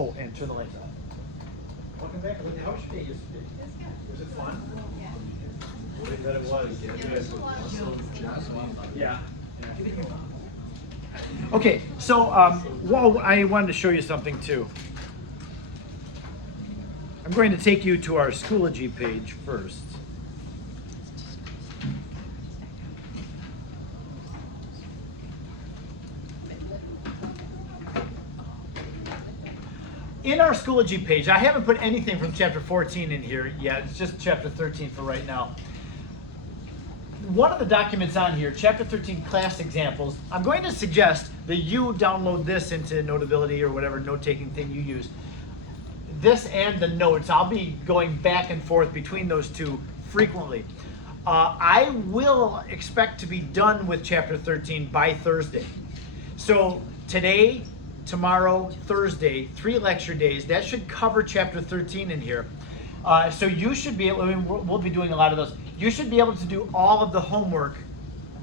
Oh, and turn the lights on. Welcome back. How was your day yesterday? Was it fun? Yeah. I bet it was. Yeah. Okay, so well, I wanted to show you something too. I'm going to take you to our Schoology page first. In our Schoology page, I haven't put anything from chapter 14 in here yet. It's just chapter 13 for right now. One of the documents on here, chapter 13 class examples, I'm going to suggest that you download this into Notability or whatever note-taking thing you use. This and the notes, I'll be going back and forth between those two frequently. I will expect to be done with chapter 13 by Thursday. So today, tomorrow, Thursday, 3 lecture days. That should cover chapter 13 in here. So you should be able, I mean, we'll be doing a lot of those. You should be able to do all of the homework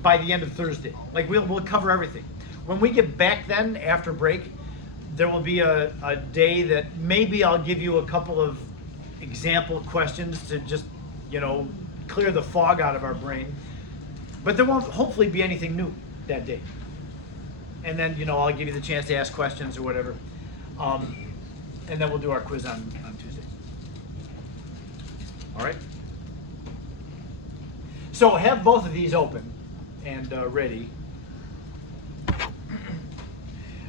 by the end of Thursday. Like we'll cover everything. When we get back then, after break, there will be a day that maybe I'll give you a couple of example questions to just, you know, clear the fog out of our brain. But there won't hopefully be anything new that day. And then, you know, I'll give you the chance to ask questions or whatever. And then we'll do our quiz on Tuesday. All right? So have both of these open and ready.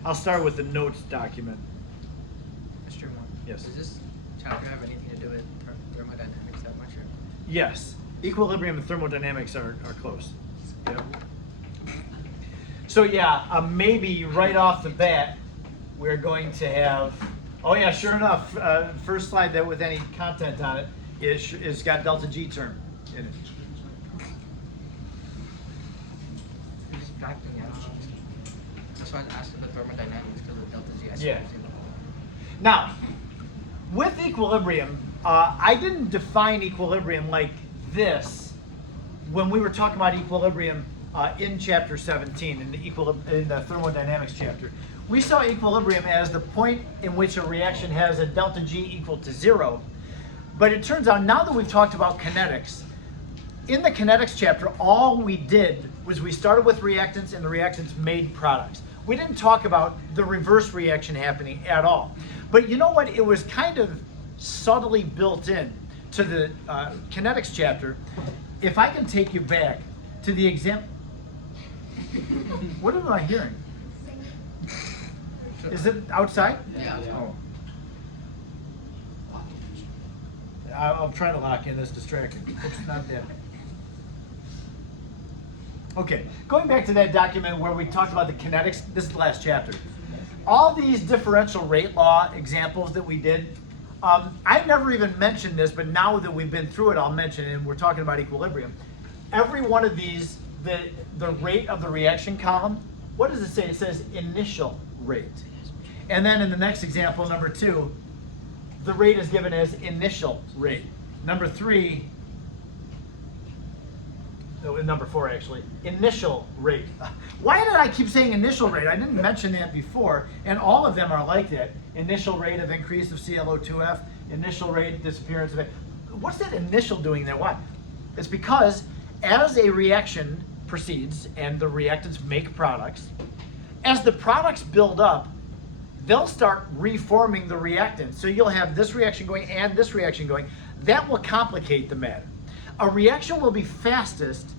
I'll start with the notes document. Mr. Moore. Yes. Does this chapter have anything to do with thermodynamics that much? Or? Yes. Equilibrium and thermodynamics are close. Yep. So yeah, maybe right off the bat, we're going to have, oh yeah, sure enough, first slide that with any content on it is got delta G term in it. Who's backing out? That's why I asked about thermodynamics because of delta G. Yeah. Now, with equilibrium, I didn't define equilibrium like this when we were talking about equilibrium in chapter 17, in the thermodynamics chapter. We saw equilibrium as the point in which a reaction has a delta G equal to 0. But it turns out now that we've talked about kinetics, in the kinetics chapter, all we did was we started with reactants and the reactants made products. We didn't talk about the reverse reaction happening at all. But you know what? It was kind of subtly built in to the kinetics chapter. If I can take you back to the example. What am I hearing? Is it outside? Yeah. Oh. I'm trying to lock in this distraction. It's not that. Okay, going back to that document where we talked about the kinetics, this is the last chapter. All these differential rate law examples that we did, I never even mentioned this, but now that we've been through it, I'll mention it, and we're talking about equilibrium. Every one of these, the rate of the reaction column, what does it say? It says initial rate. And then in the next example, number 2, the rate is given as initial rate. Number 3, number 4 actually, initial rate. Why did I keep saying initial rate? I didn't mention that before, and all of them are like that. Initial rate of increase of ClO2f, initial rate disappearance of it. What's that initial doing there? Why? It's because as a reaction proceeds and the reactants make products, as the products build up, they'll start reforming the reactants. So you'll have this reaction going and this reaction going. That will complicate the matter. A reaction will be fastest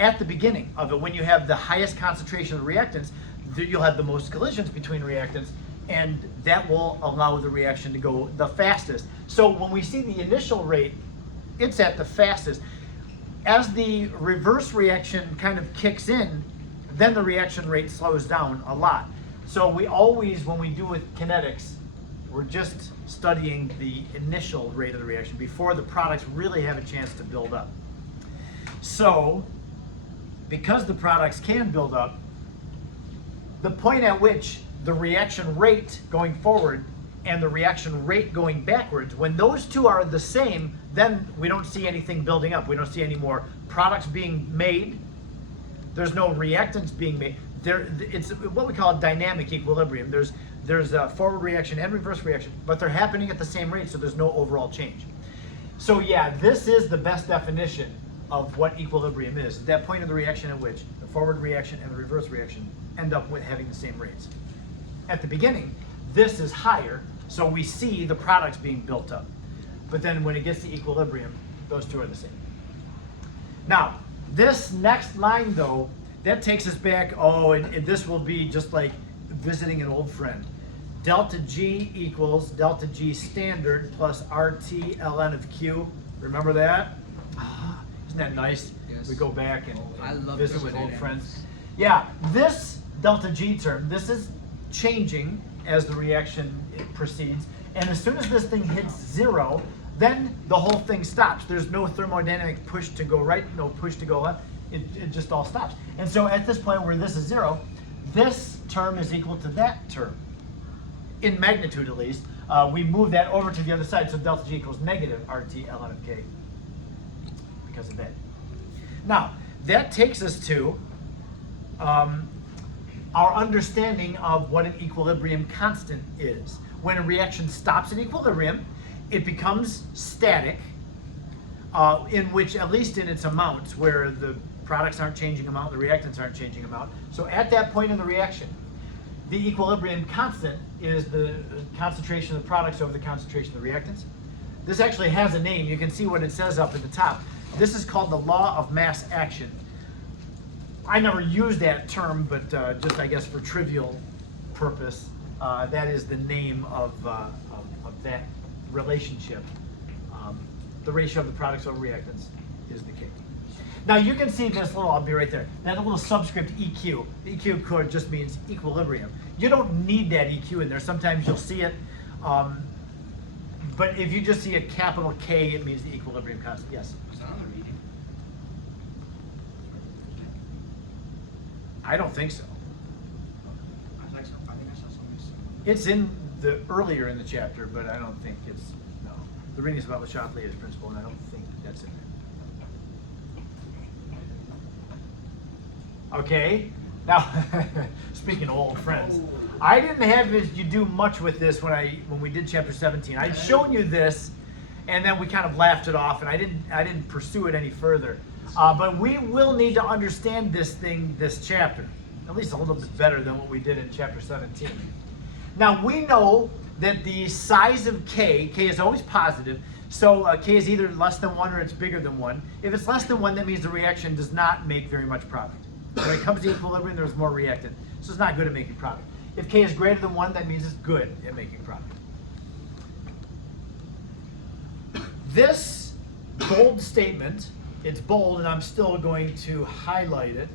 at the beginning of it. When you have the highest concentration of reactants, you'll have the most collisions between reactants, and that will allow the reaction to go the fastest. So when we see the initial rate, it's at the fastest. As the reverse reaction kind of kicks in, then the reaction rate slows down a lot. So we always, when we do with kinetics, we're just studying the initial rate of the reaction before the products really have a chance to build up. So, because the products can build up, the point at which the reaction rate going forward and the reaction rate going backwards, when those two are the same, then we don't see anything building up. We don't see any more products being made. There's no reactants being made. It's what we call a dynamic equilibrium. there's a forward reaction and reverse reaction, but they're happening at the same rate, so there's no overall change. So yeah, this is the best definition of what equilibrium is, that point of the reaction at which the forward reaction and the reverse reaction end up with having the same rates. At the beginning, this is higher, so we see the products being built up. But then when it gets to equilibrium, those two are the same. Now, this next line though, that takes us back, and this will be just like visiting an old friend. Delta G equals delta G standard plus RT ln of Q. Remember that? Isn't that nice? Yes. We go back and I love visit with old thermodynamics. friends. Yeah, this delta G term, this is changing as the reaction proceeds. And as soon as this thing hits 0, then the whole thing stops. There's no thermodynamic push to go right, no push to go left. It just all stops. And so at this point where this is 0, this term is equal to that term. In magnitude at least. We move that over to the other side, so delta G equals negative RT ln of K because of that. Now, that takes us to our understanding of what an equilibrium constant is. When a reaction stops at equilibrium, it becomes static, in which, at least in its amounts, where the products aren't changing amount, the reactants aren't changing amount. So at that point in the reaction, the equilibrium constant is the concentration of the products over the concentration of the reactants. This actually has a name. You can see what it says up at the top. This is called the law of mass action. I never use that term, but just I guess for trivial purpose, that is the name of that relationship. The ratio of the products over reactants is the K. Now you can see this little, I'll be right there, that little subscript EQ. The EQ code just means equilibrium. You don't need that EQ in there. Sometimes you'll see it, but if you just see a capital K, it means the equilibrium constant. Yes? Is that on the reading? I don't think so. I think I saw something. It's in the earlier in the chapter, but I don't think it's, no. The reading is about Le Chatelier's principle, and I don't think that's in there. Okay, now, speaking of old friends, I didn't have you do much with this when we did chapter 17. I'd shown you this, and then we kind of laughed it off, and I didn't pursue it any further. But we will need to understand this chapter, at least a little bit better than what we did in chapter 17. Now, we know that the size of K is always positive, so K is either less than 1 or it's bigger than 1. If it's less than 1, that means the reaction does not make very much product. When it comes to equilibrium, there's more reactant, so it's not good at making product. If K is greater than 1, that means it's good at making product. This bold statement, it's bold, and I'm still going to highlight it.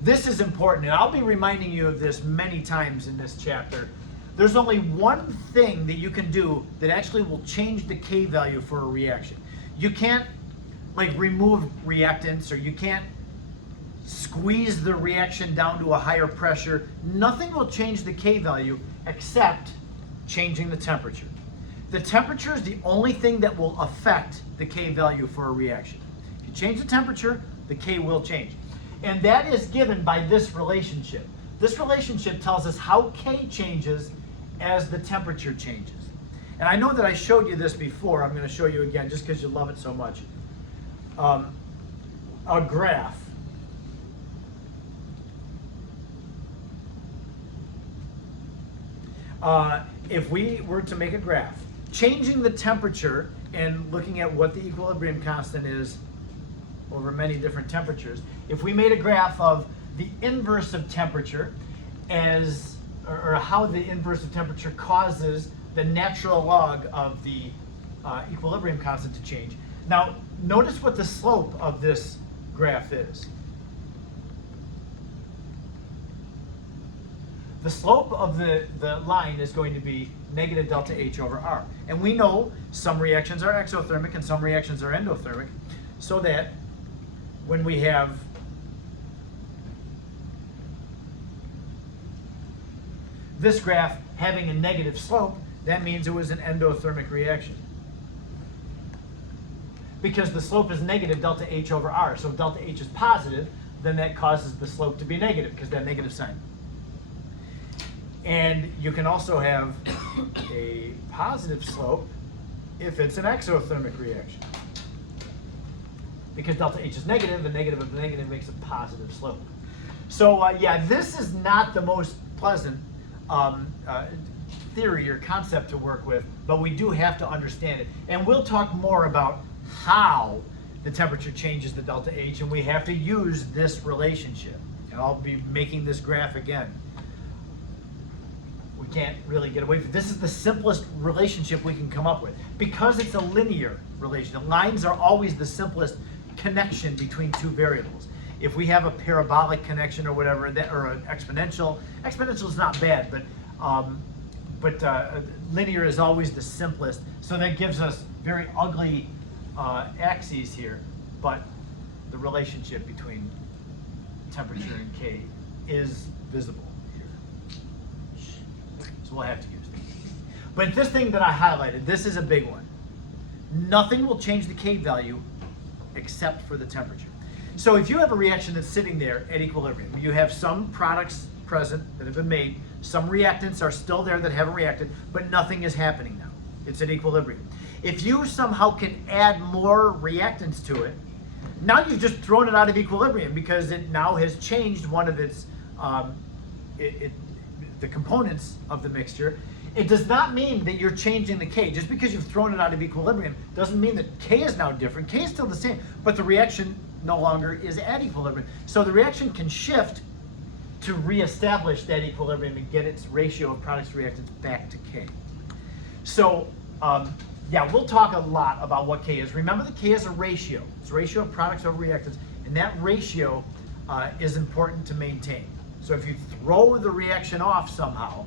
This is important, and I'll be reminding you of this many times in this chapter. There's only one thing that you can do that actually will change the K value for a reaction. You can't remove reactants, or you can't squeeze the reaction down to a higher pressure. Nothing will change the K value except changing the temperature. The temperature is the only thing that will affect the K value for a reaction. If you change the temperature, the K will change. And that is given by this relationship. This relationship tells us how K changes as the temperature changes. And I know that I showed you this before. I'm going to show you again just because you love it so much. A graph. If we were to make a graph, changing the temperature and looking at what the equilibrium constant is over many different temperatures, if we made a graph of the inverse of temperature or how the inverse of temperature causes the natural log of the equilibrium constant to change. Now, notice what the slope of this graph is. The slope of the line is going to be negative delta H over R. And we know some reactions are exothermic and some reactions are endothermic, so that when we have this graph having a negative slope, that means it was an endothermic reaction. Because the slope is negative delta H over R. So if delta H is positive, then that causes the slope to be negative because that negative sign. And you can also have a positive slope if it's an exothermic reaction. Because delta H is negative, and negative of negative makes a positive slope. So yeah, this is not the most pleasant theory or concept to work with, but we do have to understand it. And we'll talk more about how the temperature changes the delta H, and we have to use this relationship. And I'll be making this graph again. We can't really get away from it. This is the simplest relationship we can come up with. Because it's a linear relation, lines are always the simplest connection between two variables. If we have a parabolic connection or whatever, or an exponential is not bad, but linear is always the simplest. So that gives us very ugly axes here, but the relationship between temperature and K is visible here. So we'll have to use this. But this thing that I highlighted, this is a big one. Nothing will change the K value except for the temperature. So if you have a reaction that's sitting there at equilibrium, you have some products present that have been made, some reactants are still there that haven't reacted, but nothing is happening now. It's at equilibrium. If you somehow can add more reactants to it, now you've just thrown it out of equilibrium because it now has changed one of its, the components of the mixture. It does not mean that you're changing the K. Just because you've thrown it out of equilibrium doesn't mean that K is now different. K is still the same, but the reaction no longer is at equilibrium. So the reaction can shift to reestablish that equilibrium and get its ratio of products to reactants back to K. So yeah, we'll talk a lot about what K is. Remember that K is a ratio. It's a ratio of products over reactants, and that ratio is important to maintain. So if you throw the reaction off somehow,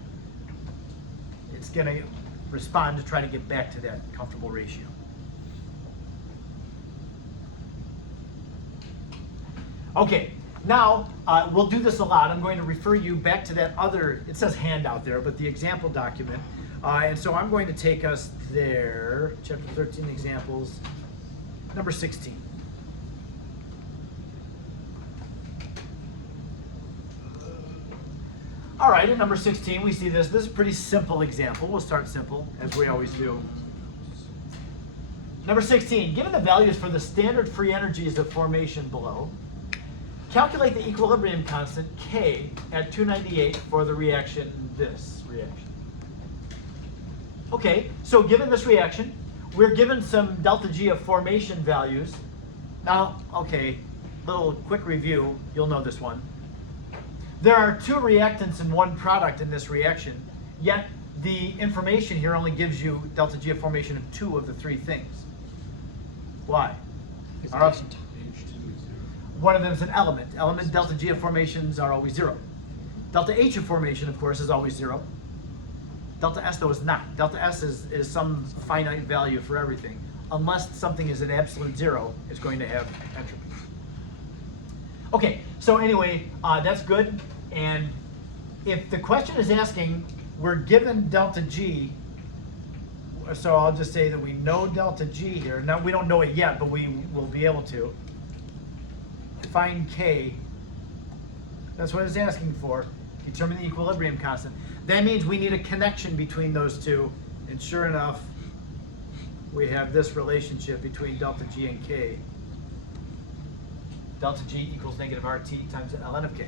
it's going to respond to try to get back to that comfortable ratio. Okay, now we'll do this a lot. I'm going to refer you back to that other, it says handout there, but the example document. And so I'm going to take us there, chapter 13 examples, number 16. All right, in number 16, we see this. This is a pretty simple example. We'll start simple, as we always do. Number 16, given the values for the standard free energies of formation below, calculate the equilibrium constant K at 298 for the reaction, this reaction. Okay, so given this reaction, we're given some delta G of formation values. Now, okay, little quick review, you'll know this one. There are two reactants and one product in this reaction, yet the information here only gives you delta G of formation of two of the three things. Why? One of them is an element. Element delta G of formations are always zero. Delta H of formation, of course, is always zero. Delta S, though, is not. Delta S is some finite value for everything. Unless something is at absolute zero, it's going to have entropy. Okay, so anyway, that's good. And if the question is asking, we're given delta G, so I'll just say that we know delta G here. Now, we don't know it yet, but we will be able to. Find K. That's what it's asking for. Determine the equilibrium constant. That means we need a connection between those two. And sure enough, we have this relationship between delta G and K. Delta G equals negative RT times ln of K.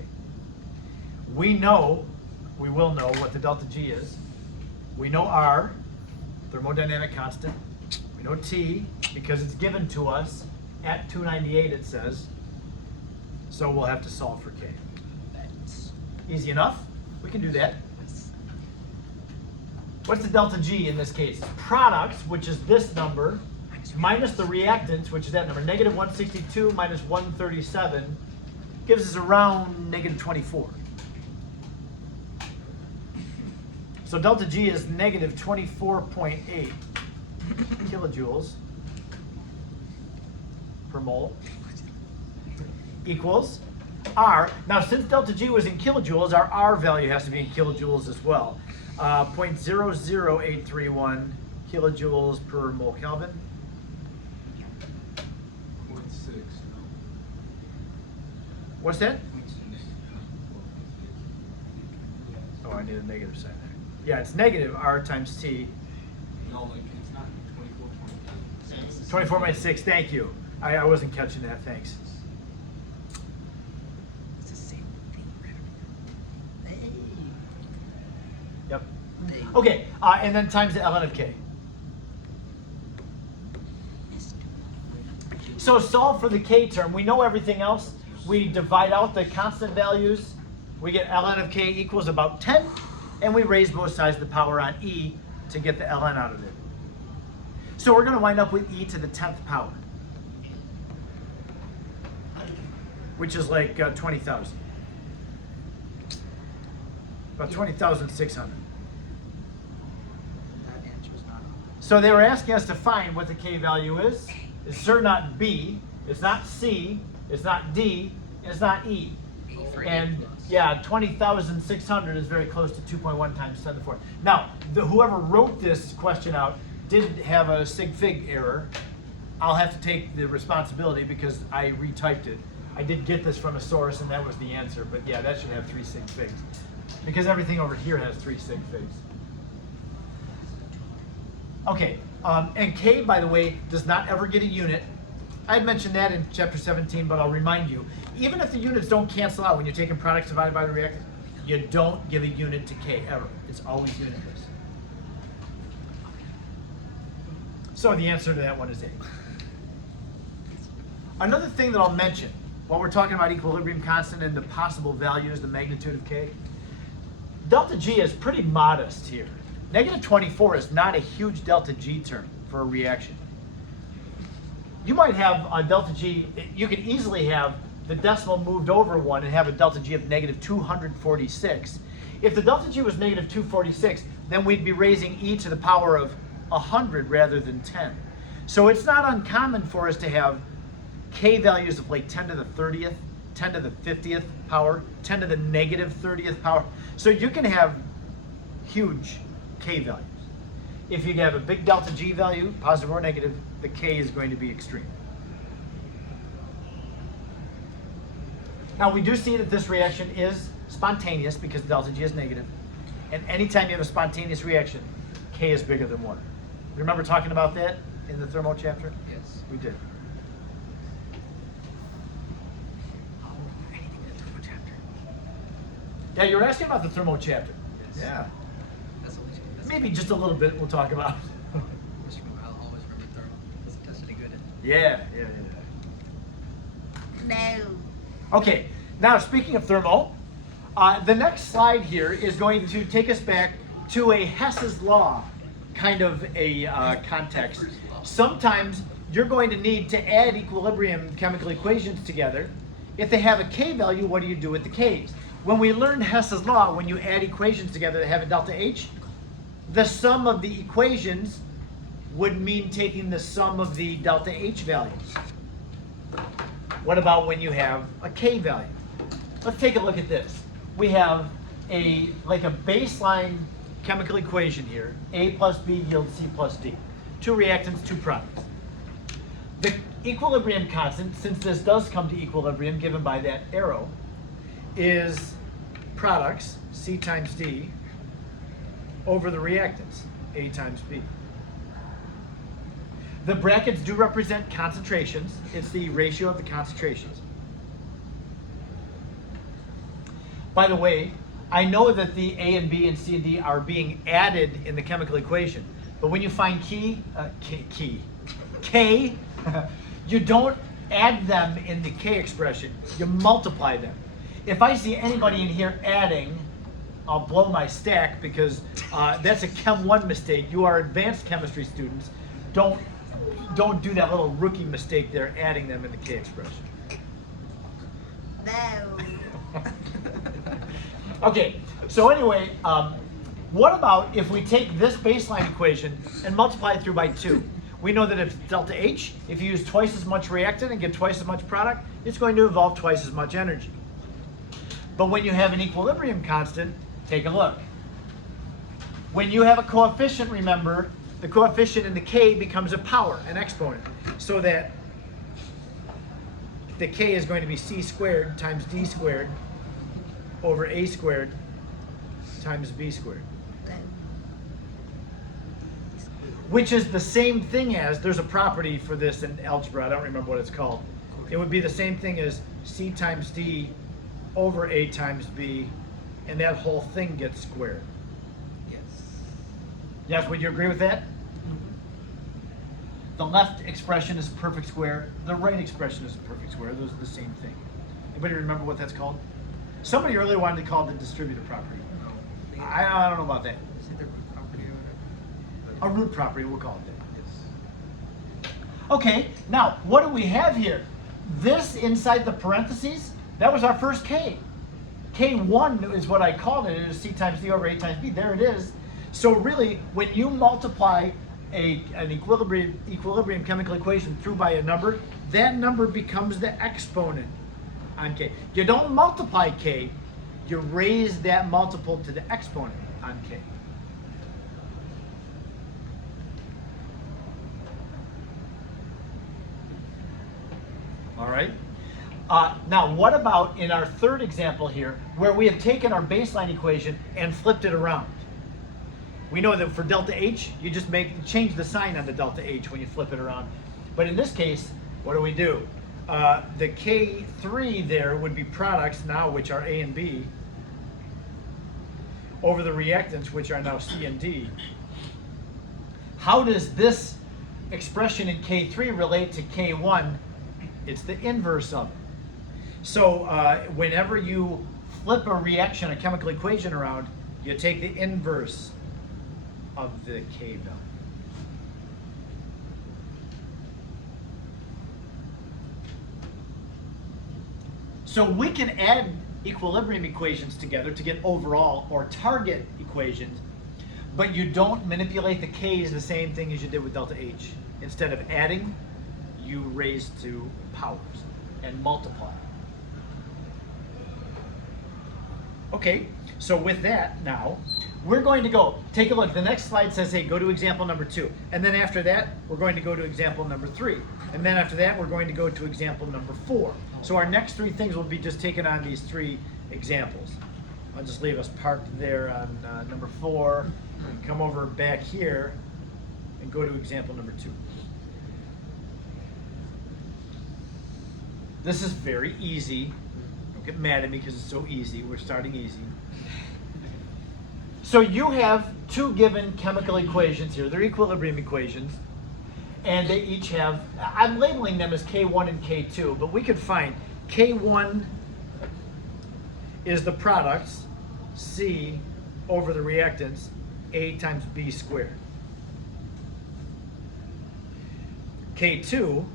We will know what the delta G is. We know R, thermodynamic constant. We know T, because it's given to us at 298, it says. So we'll have to solve for K. Easy enough. We can do that. What's the delta G in this case? Products, which is this number, minus the reactants, which is that number. Negative 162 minus 137 gives us around negative 24. So delta G is negative 24.8 kilojoules per mole equals R. Now, since delta G was in kilojoules, our R value has to be in kilojoules as well. 0.00831 kilojoules per mole Kelvin. 0.6. What's that? Oh, I need a negative sign there. Yeah, it's negative R times T. No, like, it's not 24.6. 24 minus 6, thank you. I wasn't catching that, thanks. It's the same thing. Yep. Okay, and then times the ln of k. So solve for the k term. We know everything else. We divide out the constant values. We get ln of k equals about 10, and we raise both sides of the power on e to get the ln out of it. So we're going to wind up with e to the 10th power, which is like 20,000. About 20,600. That answer is not on. So they were asking us to find what the k value is. It's sure not b, it's not c, it's not d, and it's not e. E for E And plus. yeah, 20,600 is very close to 2.1 times 10 to the 4th. Now, whoever wrote this question out did have a sig fig error. I'll have to take the responsibility because I retyped it. I did get this from a source and that was the answer, but yeah, that should have 3 sig figs. Because everything over here has 3 sig figs. Okay, and k, by the way, does not ever get a unit. I had mentioned that in chapter 17, but I'll remind you, even if the units don't cancel out when you're taking products divided by the reactants, you don't give a unit to k ever. It's always unitless. So the answer to that one is A. Another thing that I'll mention while we're talking about equilibrium constant and the possible values, the magnitude of k, delta G is pretty modest here. Negative 24 is not a huge delta G term for a reaction. You might have a delta G, you could easily have the decimal moved over 1 and have a delta G of negative 246. If the delta G was negative 246, then we'd be raising e to the power of 100 rather than 10. So it's not uncommon for us to have k values of like 10 to the 30th, 10 to the 50th power, 10 to the negative 30th power. So you can have huge k values. If you have a big delta G value, positive or negative, the k is going to be extreme. Now we do see that this reaction is spontaneous because delta G is negative. And anytime you have a spontaneous reaction, k is bigger than 1. Remember talking about that in the thermo chapter? Yes. We did. Oh, anything in the thermo chapter. Yeah, you're asking about the thermo chapter. Yes. Yeah. That's always that's Maybe just a little bit we'll talk about. Just remember, I'll always remember thermo. Doesn't test any good. Yeah. No. Okay, now speaking of thermo, the next slide here is going to take us back to a Hess's law kind of a context. Sometimes you're going to need to add equilibrium chemical equations together. If they have a k value, what do you do with the k's? When we learned Hess's law, when you add equations together that have a delta H, the sum of the equations would mean taking the sum of the delta H values. What about when you have a k value? Let's take a look at this. We have a baseline chemical equation here. A plus B yields C plus D. 2 reactants, 2 products. The equilibrium constant, since this does come to equilibrium given by that arrow, is products, C times D, over the reactants, A times B. The brackets do represent concentrations. It's the ratio of the concentrations. By the way, I know that the A and B and C and D are being added in the chemical equation, but when you find K, you don't add them in the K expression, you multiply them. If I see anybody in here adding, I'll blow my stack because that's a Chem 1 mistake. You are advanced chemistry students. Don't do that little rookie mistake there, adding them in the K expression. No. Okay, so anyway, what about if we take this baseline equation and multiply it through by 2? We know that if delta H, if you use twice as much reactant and get twice as much product, it's going to involve twice as much energy. But when you have an equilibrium constant, take a look. When you have a coefficient, remember, the coefficient in the K becomes a power, an exponent, so that the K is going to be C squared times D squared over A squared times b squared. Then Which is the same thing as, there's a property for this in algebra, I don't remember what it's called. It would be the same thing as c times d over a times b, and that whole thing gets squared. Yes. Yes, would you agree with that? The left expression is a perfect square, the right expression is a perfect square, those are the same thing. Anybody remember what that's called? Somebody earlier wanted to call it the distributive property. No. I don't know about that. Is it the root property or whatever? A root property, we'll call it that. Yes. Okay, now what do we have here? This inside the parentheses, that was our first k. K1 is what I called it. It is c times d over a times b. There it is. So really, when you multiply an equilibrium chemical equation through by a number, that number becomes the exponent on k. You don't multiply k, you raise that multiple to the exponent on k. All right. Now, what about in our third example here, where we have taken our baseline equation and flipped it around? We know that for delta H, you just change the sign on the delta H when you flip it around. But in this case, what do? The K3 there would be products now, which are A and B, over the reactants, which are now C and D. How does this expression in K3 relate to K1? It's the inverse of it. So whenever you flip a reaction, a chemical equation around, you take the inverse of the K value. So we can add equilibrium equations together to get overall or target equations, but you don't manipulate the K's the same thing as you did with delta H. Instead of adding, you raise to powers and multiply. Okay, so with that now, we're going to go, take a look. The next slide says, hey, go to example number 2. And then after that, we're going to go to example number 3. And then after that, we're going to go to example number 4. So our next 3 things will be just taken on these 3 examples. I'll just leave us parked there on number 4, and come over back here and go to example number 2. This is very easy. Don't get mad at me because it's so easy. We're starting easy. So you have 2 given chemical equations here. They're equilibrium equations. And they each have, I'm labeling them as K1 and K2, but we could find K1 is the products, C over the reactants, A times B squared. K2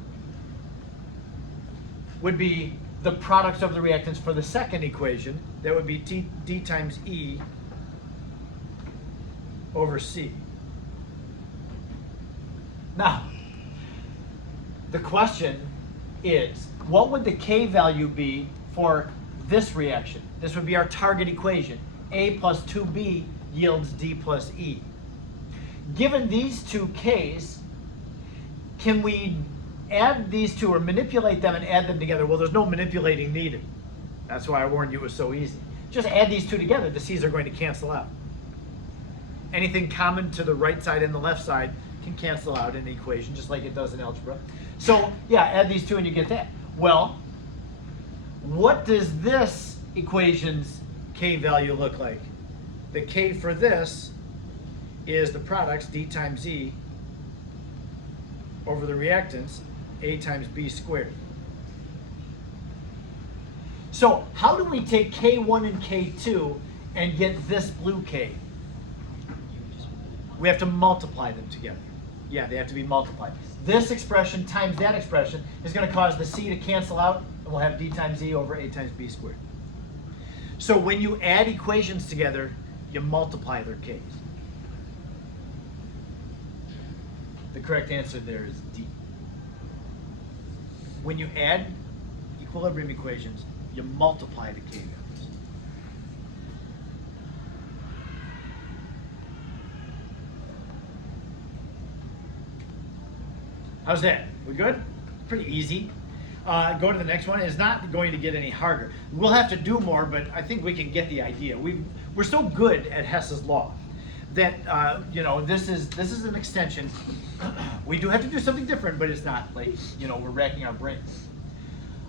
would be the products of the reactants for the second equation. That would be D times E over C. Now, the question is, what would the K value be for this reaction? This would be our target equation. A plus 2B yields D plus E. Given these 2 Ks, can we add these 2 or manipulate them and add them together? Well, there's no manipulating needed. That's why I warned you it was so easy. Just add these 2 together. The C's are going to cancel out. Anything common to the right side and the left side can cancel out in the equation, just like it does in algebra. So yeah, add these 2 and you get that. Well, what does this equation's K value look like? The K for this is the products, D times E, over the reactants, A times B squared. So how do we take K1 and K2 and get this blue K? We have to multiply them together. Yeah, they have to be multiplied. This expression times that expression is going to cause the C to cancel out, and we'll have D times E over A times B squared. So when you add equations together, you multiply their K's. The correct answer there is D. When you add equilibrium equations, you multiply the K values. How's that? We good? Pretty easy. Go to the next one. It's not going to get any harder. We'll have to do more, but I think we can get the idea. We're so good at Hess's law that this is an extension. We do have to do something different, but it's not like we're racking our brains.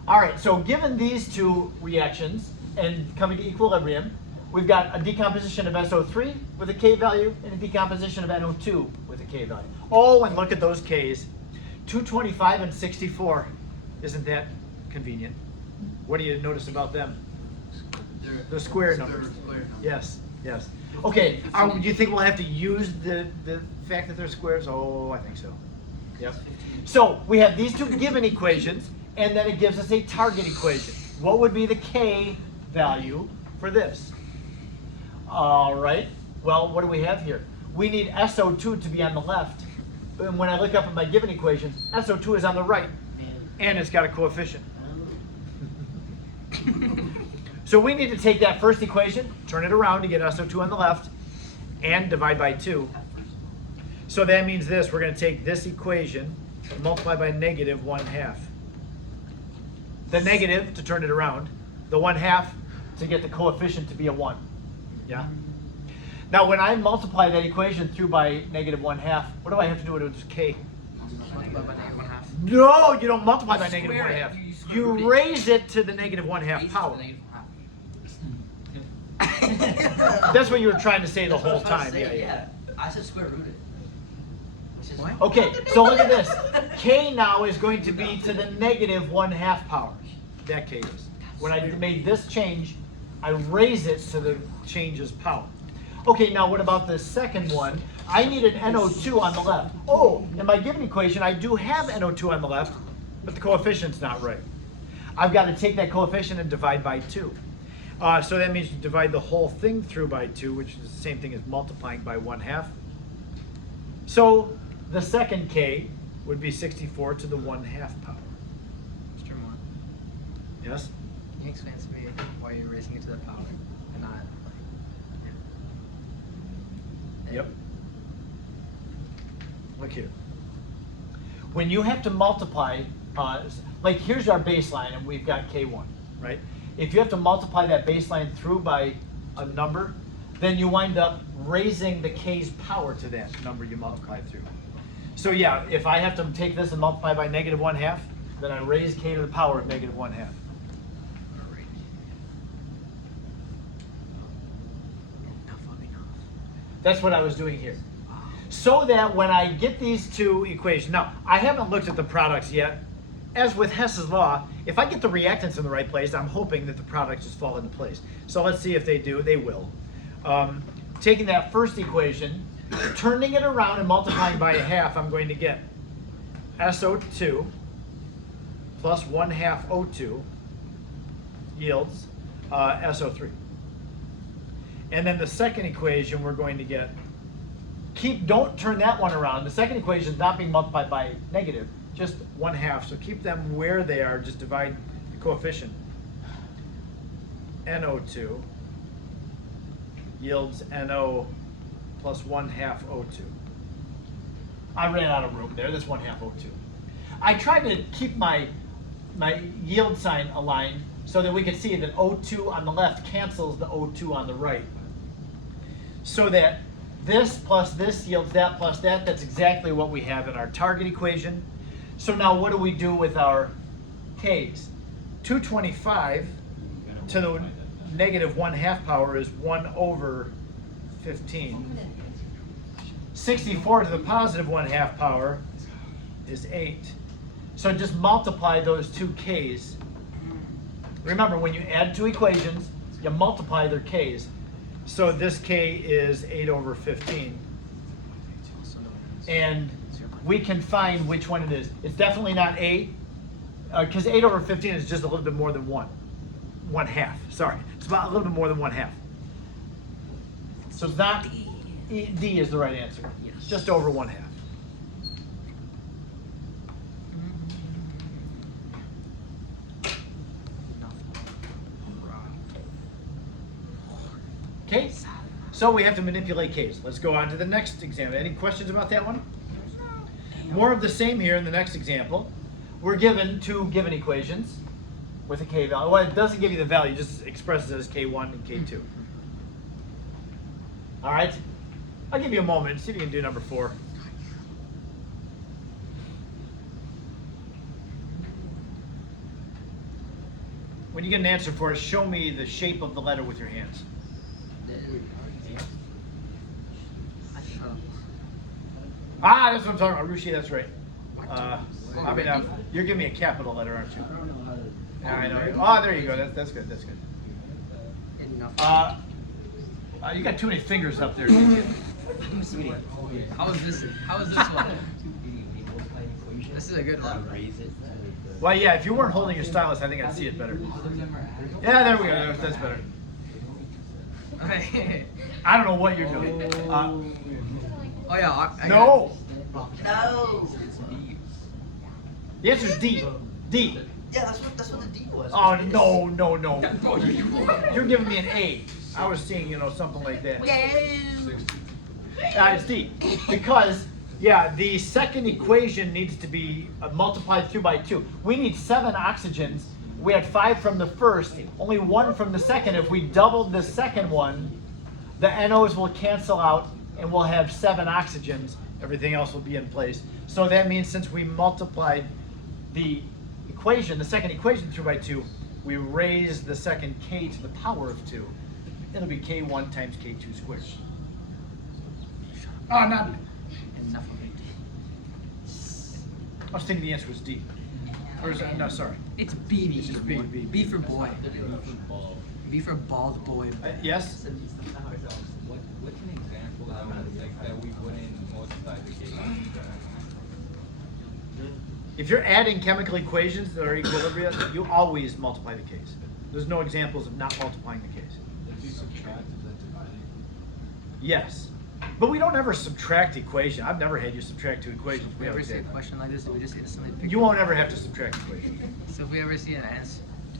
All right. So given these two reactions and coming to equilibrium, we've got a decomposition of SO3 with a K value and a decomposition of NO2 with a K value. Oh, and look at those Ks. 225 and 64. Isn't that convenient? What do you notice about them? The square numbers. Yes, yes. Okay, do you think we'll have to use the fact that they're squares? Oh, I think so. Yep. So we have these two given equations, and then it gives us a target equation. What would be the K value for this? All right, well, what do we have here? We need SO2 to be on the left. And when I look up at my given equation, SO2 is on the right, and it's got a coefficient. So we need to take that first equation, turn it around to get SO2 on the left, and divide by 2. So that means this, we're going to take this equation, multiply by negative 1/2. The negative to turn it around, the 1/2 to get the coefficient to be a 1. Yeah? Now when I multiply that equation through by negative 1/2, what do I have to do with K? Multiply by negative 1/2. No, you don't multiply by negative Square it. 1/2. You square You root it. raise it to the negative 1/2 Raise it to power. the negative 1/2. That's what you were trying to say the That's what I whole was trying to time. say, Yeah. I said square root it. Which is What? Okay, so look at this. K now is going to be to the negative 1/2 power. That K is. When I made this change, I raise it to the change's power. Okay, now what about the second one? I need an NO2 on the left. Oh, in my given equation, I do have NO2 on the left, but the coefficient's not right. I've got to take that coefficient and divide by 2. So that means you divide the whole thing through by 2, which is the same thing as multiplying by 1/2. So the second K would be 64 to the 1/2 power. Mr. Moore, Yes? can you explain to me why you're raising it to the power and not like... Yep. Look here. When you have to multiply, like here's our baseline and we've got K1, right? If you have to multiply that baseline through by a number, then you wind up raising the K's power to that number you multiply through. So yeah, if I have to take this and multiply by negative 1/2, then I raise K to the power of negative 1/2. That's what I was doing here. So that when I get these two equations, now I haven't looked at the products yet. As with Hess's law, if I get the reactants in the right place, I'm hoping that the products just fall into place. So let's see if they do. They will. Taking that first equation, turning it around and multiplying by 1/2, I'm going to get SO2 plus 1/2 O2 yields SO3. And then the second equation we're going to get, don't turn that one around. The second equation is not being multiplied by negative, just 1/2. So keep them where they are, just divide the coefficient. NO2 yields NO plus 1/2 O2. I ran out of room there, that's 1/2 O2. I tried to keep my yield sign aligned so that we could see that O2 on the left cancels the O2 on the right. So that this plus this yields that plus that. That's exactly what we have in our target equation. So now what do we do with our K's? 225 to the negative 1/2 power is 1/15. 64 to the positive 1/2 power is 8. So just multiply those two K's. Remember, when you add two equations, you multiply their K's. So this K is 8/15. And we can find which one it is. It's definitely not 8, because 8/15 is just a little bit more than 1/2. Sorry, it's about a little bit more than 1/2. So it's not, D is the right answer. Yes. Just over 1/2. Okay, so we have to manipulate K's. Let's go on to the next example. Any questions about that one? More of the same here in the next example. we're given two given equations with a k value. Well, it doesn't give you the value, it just expresses it as k1 and k2. All right? I'll give you a moment, see if you can do number 4. When you get an answer for it, show me the shape of the letter with your hands. Ah, that's what I'm talking about. Rushi, that's right. You're giving me a capital letter, aren't you? Yeah, I know. Oh, there you go. That's good. That's good. You got too many fingers up there. How is this? How is this one? This is a good one. Well, yeah. If you weren't holding your stylus, I think I'd see it better. Yeah, there we go. That's better. I don't know what you're doing. Oh yeah. No. No. The answer is D. D. Yeah, that's what the D was. Oh no. You're giving me an A. I was seeing something like that. It's D. Because the second equation needs to be multiplied through by 2. We need 7 oxygens. We had 5 from the first, only 1 from the second. If we doubled the second one, the NOs will cancel out and we'll have 7 oxygens. Everything else will be in place. So that means since we multiplied the equation, the second equation through by 2, we raise the second k to the power of 2. It'll be k1 times k2 squared. Oh, not. Enough of it. I was thinking the answer was D. Or is that, no, sorry. It's B. It's just B, B. B for boy. B for bald boy. Yes? What's an example that we wouldn't multiply the case? If you're adding chemical equations that are equilibria, you always multiply the case. There's no examples of not multiplying the case. If you subtract, is that dividing? Yes. But we don't ever subtract equation. I've never had you subtract 2 equations. If we ever see a question like this, do we just instantly pick You won't ever have to subtract equations. So if we ever see an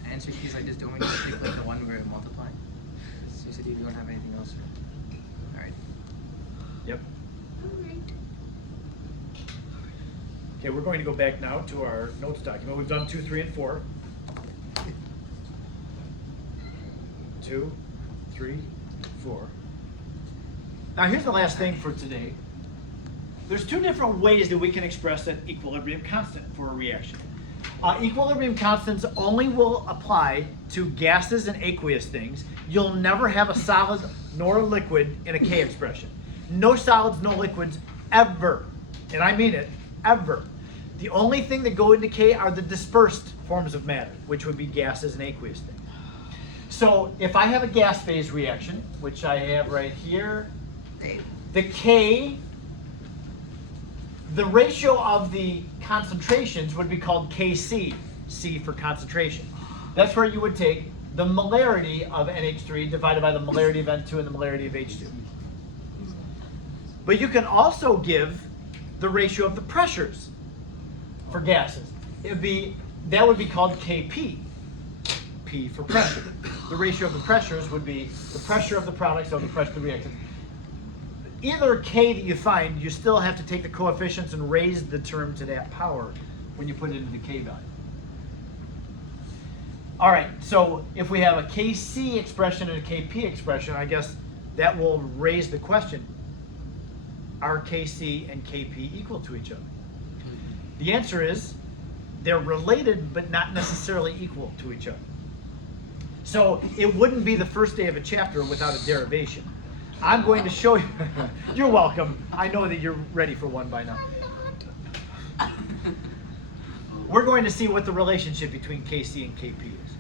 answer keys like this, don't we just pick like the one where we're multiplying? So you said you don't have anything else. Alright. Yep. Okay, we're going to go back now to our notes document. We've done 2, 3, and 4. 2, 3, 4. Now here's the last thing for today. There's 2 different ways that we can express an equilibrium constant for a reaction. Equilibrium constants only will apply to gases and aqueous things. You'll never have a solid nor a liquid in a K expression. No solids, no liquids, ever. And I mean it, ever. The only thing that go into K are the dispersed forms of matter, which would be gases and aqueous things. So if I have a gas phase reaction, which I have right here, the K, the ratio of the concentrations would be called Kc, C for concentration. That's where you would take the molarity of NH3 divided by the molarity of N2 and the molarity of H2. But you can also give the ratio of the pressures for gases. That would be called Kp, P for pressure. The ratio of the pressures would be the pressure of the products over the pressure of the reactants. Either K that you find, you still have to take the coefficients and raise the term to that power when you put it into the K value. All right, so if we have a Kc expression and a Kp expression, I guess that will raise the question, are Kc and Kp equal to each other? The answer is they're related but not necessarily equal to each other. So it wouldn't be the first day of a chapter without a derivation. I'm going to show you. You're welcome. I know that you're ready for one by now. We're going to see what the relationship between Kc and Kp is.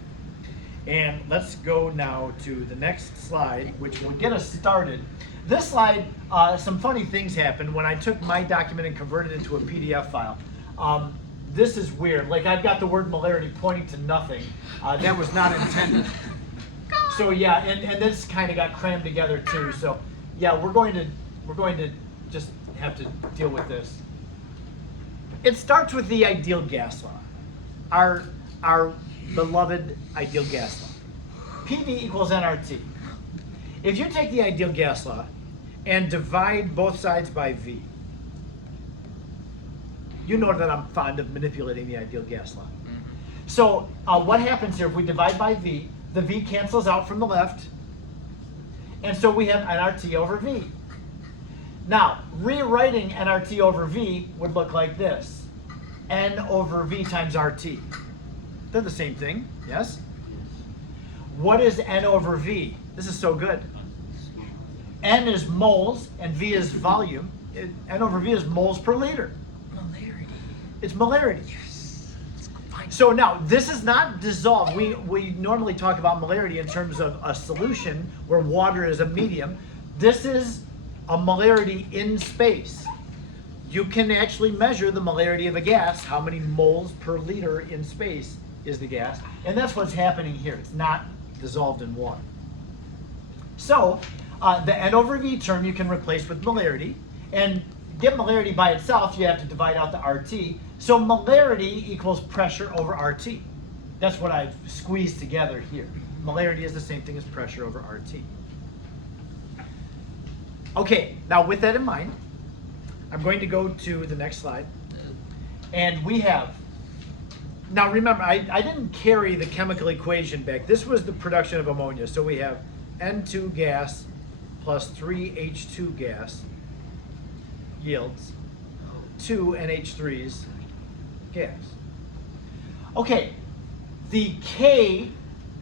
And let's go now to the next slide, which will get us started. This slide, some funny things happened when I took my document and converted it into a PDF file. This is weird. Like, I've got the word molarity pointing to nothing. That was not intended. So yeah, and this kind of got crammed together too. So yeah, we're going to just have to deal with this. It starts with the ideal gas law, our beloved ideal gas law. PV equals nRT. If you take the ideal gas law and divide both sides by V, You know that I'm fond of manipulating the ideal gas law. Mhm. So what happens here if we divide by V? The V cancels out from the left. And so we have nRT over V. Now, rewriting nRT over V would look like this. N over V times RT. They're the same thing, yes? What is N over V? This is so good. N is moles and V is volume. N over V is moles per liter. Molarity. It's molarity. Yes. Let's go find So now, this is not dissolved. We normally talk about molarity in terms of a solution where water is a medium. This is a molarity in space. You can actually measure the molarity of a gas, how many moles per liter in space is the gas, and that's what's happening here. It's not dissolved in water. So, the N over V term you can replace with molarity, and get molarity by itself, you have to divide out the RT. So molarity equals pressure over RT. That's what I've squeezed together here. Molarity is the same thing as pressure over RT. Okay, now with that in mind, I'm going to go to the next slide. And we have, now remember, I didn't carry the chemical equation back. This was the production of ammonia. So we have N2 gas plus 3H2 gas yields 2 NH3s gas. Okay, the K,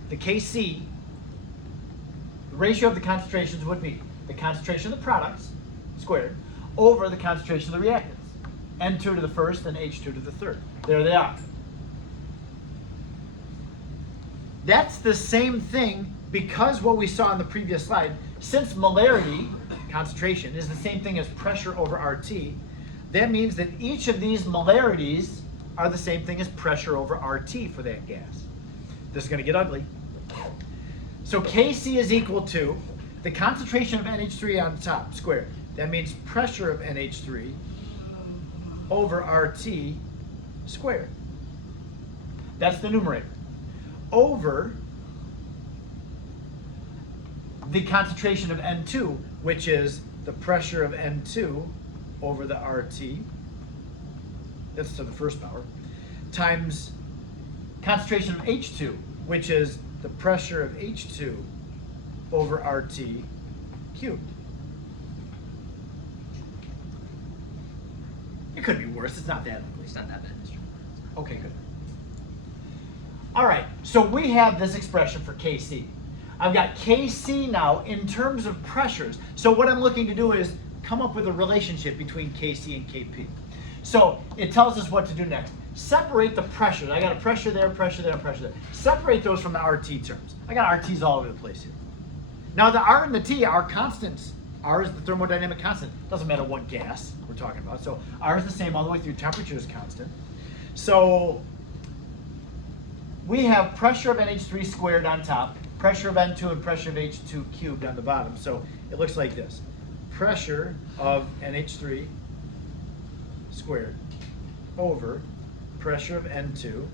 the Kc, the ratio of the concentrations would be the concentration of the products squared over the concentration of the reactants. N2 to the first and H2 to the third. There they are. That's the same thing because what we saw on the previous slide, since molarity, concentration, is the same thing as pressure over RT, that means that each of these molarities are the same thing as pressure over RT for that gas. This is going to get ugly. So Kc is equal to the concentration of NH3 on top squared. That means pressure of NH3 over RT squared. That's the numerator. Over the concentration of N2, which is the pressure of N2 over the RT, that's to the first power, times concentration of H2, which is the pressure of H2 over RT cubed. It could be worse. It's not that ugly. It's not that bad, Mr. Okay, good. All right, so we have this expression for Kc. I've got Kc now in terms of pressures. So what I'm looking to do is come up with a relationship between Kc and Kp. So it tells us what to do next. Separate the pressures. I got a pressure there, pressure there, pressure there. Separate those from the RT terms. I got RTs all over the place here. Now the R and the T are constants. R is the thermodynamic constant. Doesn't matter what gas we're talking about. So R is the same all the way through. Temperature is constant. So we have pressure of NH3 squared on top, pressure of N2 and pressure of H2 cubed on the bottom. So it looks like this. Pressure of NH3 squared over pressure of N2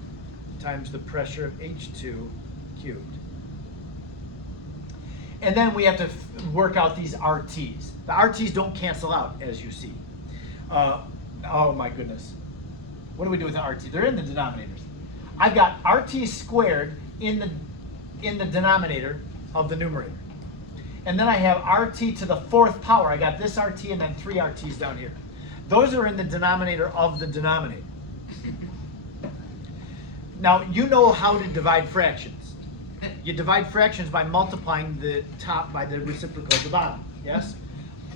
times the pressure of H2 cubed. And then we have to work out these RTs. The RTs don't cancel out, as you see. Oh my goodness. What do we do with the RT? They're in the denominators. I've got RT squared in the denominator of the numerator. And then I have RT to the fourth power. I got this RT and then 3 RTs down here. Those are in the denominator of the denominator. Now, you know how to divide fractions. You divide fractions by multiplying the top by the reciprocal of the bottom, yes?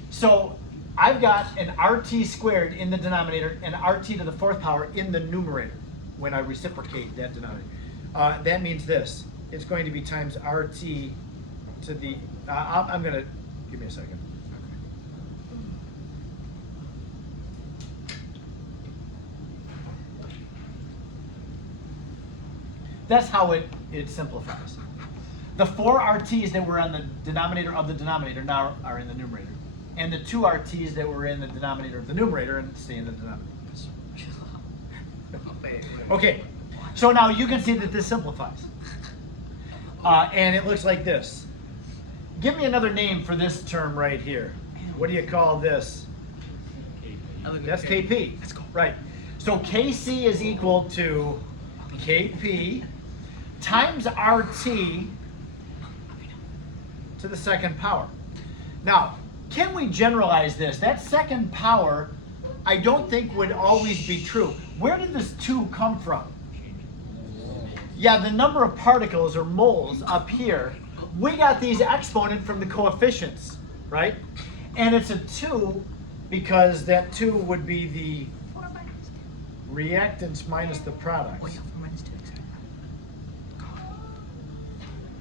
So I've got an RT squared in the denominator and RT to the fourth power in the numerator when I reciprocate that denominator. That means this. It's going to be times RT to the, I'm going to, give me a second. That's how it simplifies. The 4 RTs that were on the denominator of the denominator now are in the numerator. And the 2 RTs that were in the denominator of the numerator and stay in the denominator. Okay, so now you can see that this simplifies. And it looks like this. Give me another name for this term right here. What do you call this? That's KP. Let's go. Right. So Kc is equal to Kp times RT to the second power. Now, can we generalize this? That second power, I don't think would always be true. Where did this 2 come from? Yeah, the number of particles or moles up here, we got these exponent from the coefficients, right? And it's a 2 because that 2 would be the reactants minus the products. Oh, yeah, 4 minus 2,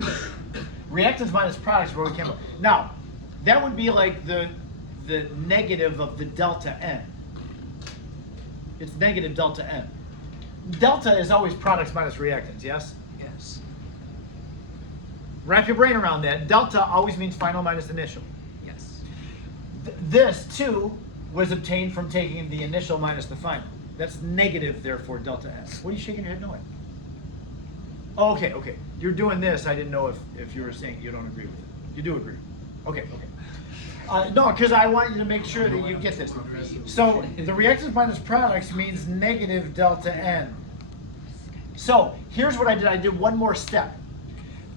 exactly. Reactants minus products is where we came up. Now, that would be like the negative of the delta n. It's negative delta n. Delta is always products minus reactants, yes? Yes. Wrap your brain around that. Delta always means final minus initial. Yes. This, too, was obtained from taking the initial minus the final. That's negative, therefore, delta n. What are you shaking your head no at? Oh, okay, okay. You're doing this. I didn't know if you were saying you don't agree with it. You do agree. Okay, okay. No, because I want you to make sure that you get this. So the reactants minus products means negative delta n. So here's what I did. I did one more step.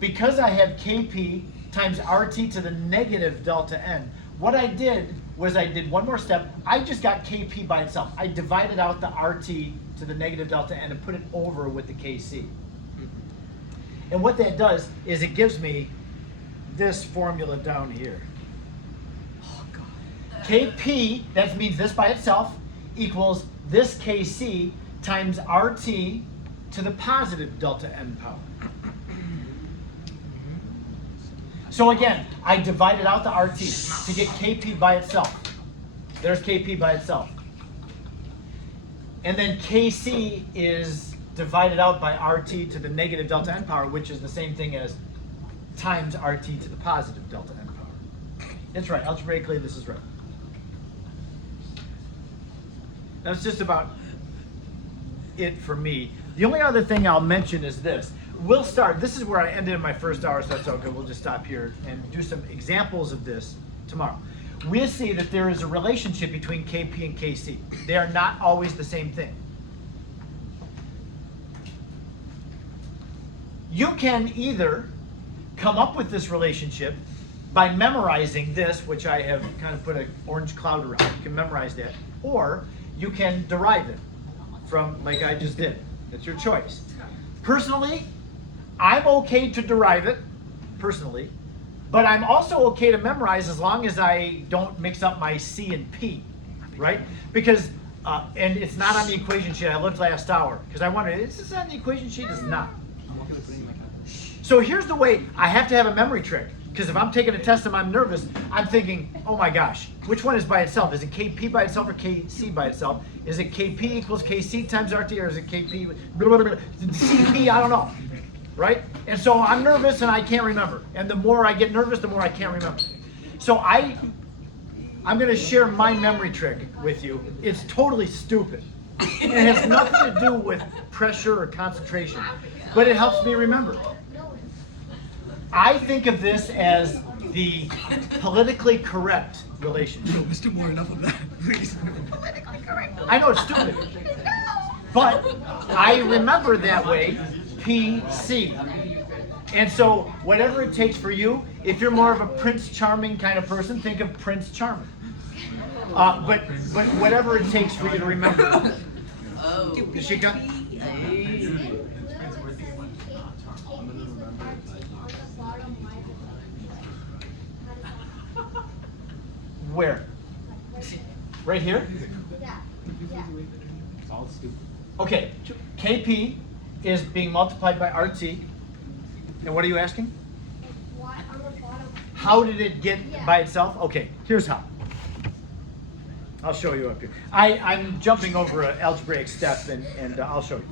Because I have Kp times RT to the negative delta n, what I did was I did one more step. I just got Kp by itself. I divided out the RT to the negative delta n and put it over with the Kc. And what that does is it gives me this formula down here. Oh, God. Kp, that means this by itself, equals this Kc times RT to the positive delta n power. So again, I divided out the RT to get Kp by itself. There's Kp by itself. And then Kc is divided out by RT to the negative delta n power, which is the same thing as times RT to the positive delta n power. That's right, algebraically this is right. That's just about it for me. The only other thing I'll mention is this. We'll start, this is where I ended in my first hour, so that's okay. We'll just stop here and do some examples of this tomorrow. We'll see that there is a relationship between Kp and Kc. They are not always the same thing. You can either come up with this relationship by memorizing this, which I have kind of put an orange cloud around. You can memorize that. Or you can derive it from, like I just did. It's your choice. Personally, I'm okay to derive it, personally, but I'm also okay to memorize as long as I don't mix up my C and P, right? Because, and it's not on the equation sheet. I looked last hour, because I wondered, is this on the equation sheet? It's not. So here's the way I have to have a memory trick. Because if I'm taking a test and I'm nervous, I'm thinking, oh my gosh, which one is by itself? Is it Kp by itself or Kc by itself? Is it Kp equals Kc times RT, or is it Kp, Cp, I don't know, right? And so I'm nervous and I can't remember. And the more I get nervous, the more I can't remember. So I'm gonna share my memory trick with you. It's totally stupid. And it has nothing to do with pressure or concentration, but it helps me remember. I think of this as the politically correct relationship. Mr. Moore, enough of that, please. I know it's stupid, but I remember that way, PC. And so whatever it takes for you, if you're more of a Prince Charming kind of person, think of Prince Charming. But whatever it takes for you to remember. Oh. Nishika? Where? Right here? Okay, Kp is being multiplied by RT. And what are you asking? How did it get by itself? Okay, here's how. I'll show you up here. I'm jumping over an algebraic step, and I'll show you.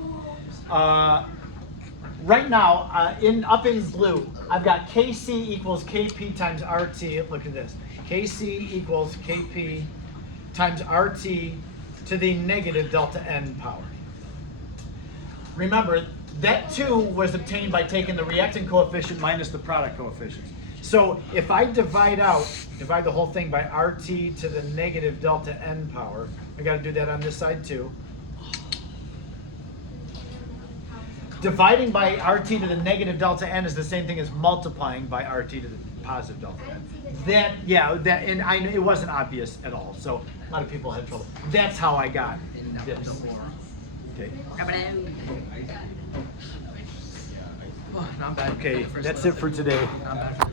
Right now, up in blue, I've got Kc equals Kp times RT. Look at this. Kc equals Kp times RT to the negative delta n power. Remember, that 2 was obtained by taking the reactant coefficient minus the product coefficient. So if I divide the whole thing by RT to the negative delta n power, I got to do that on this side too. dividing by RT to the negative delta n is the same thing as multiplying by RT to the positive delta n. That, yeah, that, and it wasn't obvious at all, so a lot of people had trouble. That's how I got In that this. before. Okay. Oh, not bad. Okay, First that's one. it for today. Not bad.